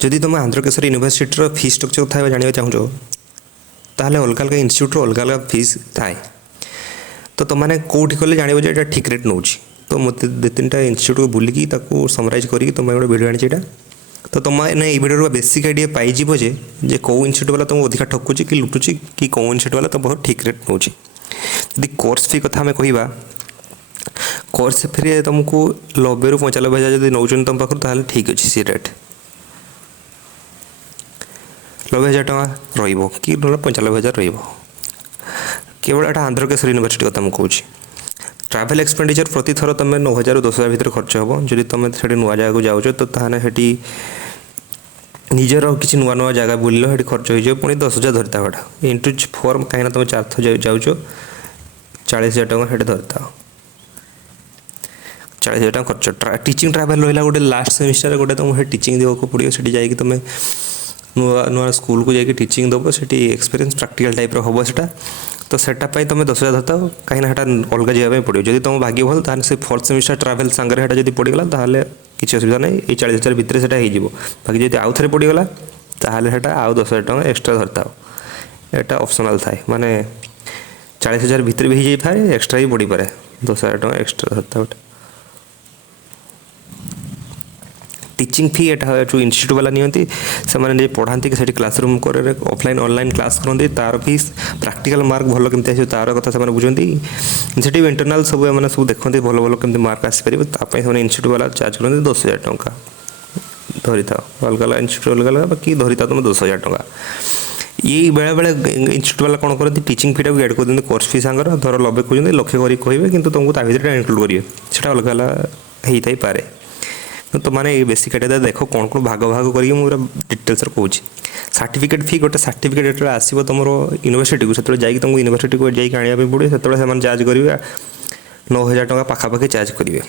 जदि तुम आंध्रकेशर university fee structure था जानवा चाहूँ ताहले अलग अलग इन्स्टिट्यूट अलग अलग फीस थाए तो तुमने कौटी कले जानव जो ठीक रेट नौ तो मत दु तीन टा इन्स्टिट्यूट को बुलिकी समराइज करके तुम गोटे भिडियो आनी तो तुमने ये भिडियो बेसिक आइडिया पाइज जे कौ इन्स्टिट्यूट वाला तुमको अधिका ठकुची कि लुटुची कि कौ इन्स्टिट्यूट वाला तुम ठीक रेट नौ यदि कोर्स फी कथा आम कह कोर्स फी तुमको 90 ରୁ 95,000 जब नौ तुम पाखर ताहले ठीक अच्छे सी रेट 90,000 टଙ୍କା रहिबो कि 95,000 रहिबो केवल एटा आंध्रकेशर यूनिवर्सिटी कथा मुझे कहूँ ट्रैवल एक्सपेंडिचर प्रति थर तुम 9,000 ରୁ 10,000 भितर खर्च हम जब तुम से नुआ जगह जाऊच तो ताहने हेटी निजर किसी नुआ नुआ जगह बुल खर्च हो पुणी 10,000 धरता गोटा इंटू 4 कहीं तुम 4 थर जाऊच 40,000 टଙ୍କା हेटे धरता 40,000 टଙ୍କା खर्च टीचिंग ट्रैवल रहा गोटे लास्ट सेमिस्टर गोटे तुमको टीचिंग देवाक पड़ो से जाकि तुम नुआ नुआ स्कूल को जाकि टीचिंग दब से एक्सपीरियंस प्रैक्टिकल टाइप हम सेटा तो सेटापी तुम 10,000 धरता कहीं अलग जावाई पड़ो जब तुम भाग्य भल ताहले से 4th सेमिस्टर ट्रैवल सांगे जब पड़गला ताहले किसी असुविधा नहीं ये 40,000 भितर से हो बाकी जब आउ थे पड़गला ताहले सेटा आउ 10,000 टଙ୍କା एक्सट्रा धरता यहाँ ऑप्शनल थाए माने 40,000 भितर भी हो जाए एक्सट्रा भी पड़ पाए 10,000 टଙ୍କା एक्सट्रा धरता गोटे टीचिंग फी एटा जो इन्स्टिट्यूट वाला नियंती से माने पढ़ाती कि क्लासरूम कर ऑफलाइन ऑनलाइन क्लास करते तार फीस प्रैक्टिकल मार्क भल केमती आस तार कथा से बुझे से इंटरनाल सब मैंने सब देखते भल भल केमती मार्क आसपार से इन्स्टिट्यूट वाला चार्ज करते 10,000 टଙ୍କା धरी था अलग अलग इन्स्टिट्यूट अलग अलग बाकी धरी था तुम 10,000 टଙ୍କା ये बेले बेले इन्स्टिट्यूट वाला कौन करती टीचिंग फीटा भी एड कर दिखाते कोर्स फी सांगर धर 90 कहते लक्षे कर कहे कि तुमको ता भर इनक्लूड करेंगे से अलग अलग होता ही पारे तो तुमने ये बेसिक आइडिया देख कौन कौन भाग भाग करके मुझे डिटेल्स कहूँ सर्टिफिकेट फी गोटे सर्टिफिकेट आसो तुम यूनिवर्सिटी को से जाकि तुमको यूनिवर्सिटी को जाकि आने पड़े से चार्ज करेंगे 9,000 टଙ୍କା पाखापाखि चार्ज करेंगे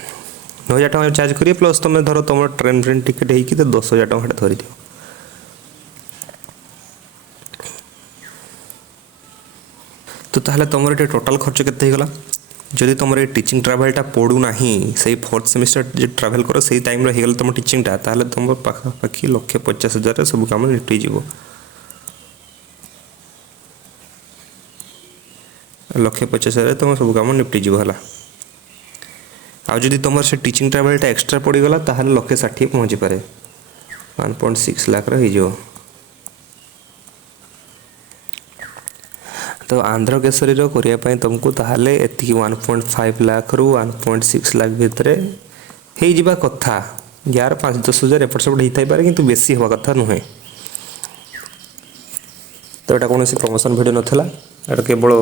9,000 टଙ୍କା चार्ज करेंगे प्लस तुम धर तुम ट्रेन फ्रेन टिकेट हो 10,000 टଙ୍କା धरी दियो तो ताहले तुम टोटाल खर्च केते होगा जदि तुम टीचिंग ट्रैवलटा पड़ूना से 4th सेमिस्टर जो ट्रैवल कर से टाइम हो तुम टीचिंगटा ताहले तुम पाखापाखि 1,50,000 सब कम निपटी जीव 1,50,000 तुम सब कम निपटी जीव है आदि तुम से टीचिंग ट्रैवलटा एक्सट्रा पड़गला ताहले 1,60,000 पहुँची पारे 1.6 लाख हो तो आंध्रकेशरी करने तुमको ताहले एति 1.5 लाख रू 1.6 लाख भितर हो कथा यार 5-10 हज़ार एपट सेपट होता पारे किंतु बेसी हवा कथा नुहे तो यहाँ कौन प्रमोशन वीडियो नाला यहाँ केवल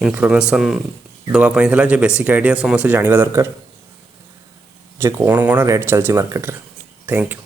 इनफॉरमेशन दवापाई था जे बेसिक आइडिया समस्त जानवा दरकार जे कौन कौन रेट चलती मार्केट रे थैंक यू।